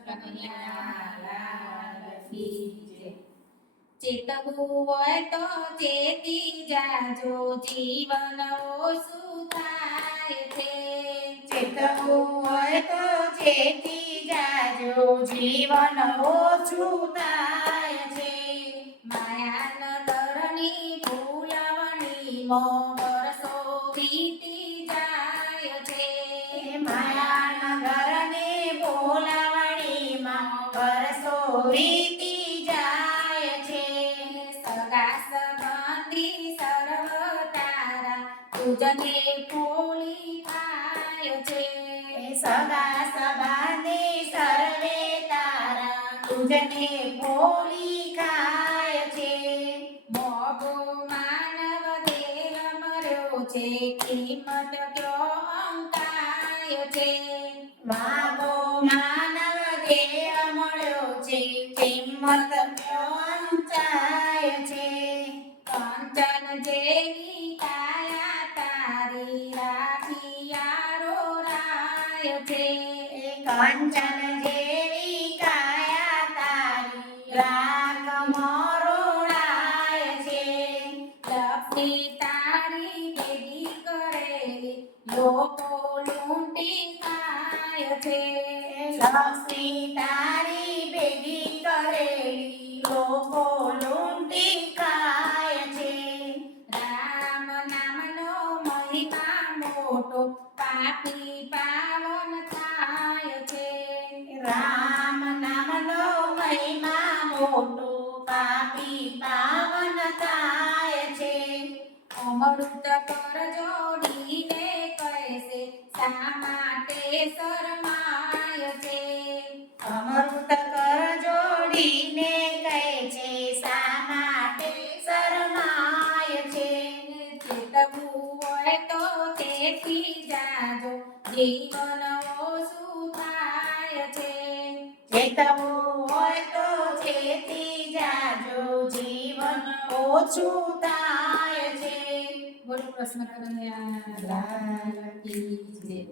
કનૈયા લાલ કી જય। ચેતવું હોય તો ચેતી જાજો જીવન ઓછું થાય છે। ચેતવું હોય તો ચેતી જાજો જીવન ઓછું થાય છે। માયાના દરની ફૂલવણીમાં વરસો વીતી જાય છે। માયાના ઘરની બોલાવણીમાં વર્ષો વીતી જાય છે। સગા સંબંધી સર્વ તારા તુજને ભૂલી થાય છે। સગા સંબંધી સર્વે તારા તુજને ભૂલી ખાય છે। મોગો માનવ દેહ મર્યો છે કિંમત કયો અંકાય છે। માગો માનવ દેહ મળ્યો છે કિંમત કયો અંચાય છે। કંચન જેવી કાયા તારી રાખિયારો રાય છે। કંચન જેવી કાયા તારી રાગ મરોડાય છે। લપટી તારી ભેગી કરેલી લોકો લૂંટી ખાય છે। લક્ષ્મી તારી ભેગી કરેલી લોકો લૂંટી ખાય છે। રામ નામનો મહિમા મોટો પાપી પાવન થાય છે। રામ નામનો મહિમા મોટો પાપી પાવન થાય છે। અમૃત પર જોડીને કહેશે શા માટે શરમાય છે। અમૃત કર જોડીને કહે છે શા માટે શરમાય છે। ચેતવું હોય તો ચેતી જાજો જીવન ઓછું થાય છે। ચેતવું હોય તો ચેતી જાજો જીવન ઓછું થાય છે। બોલો કૃષ્ણ કનૈયા લાલ કી જય।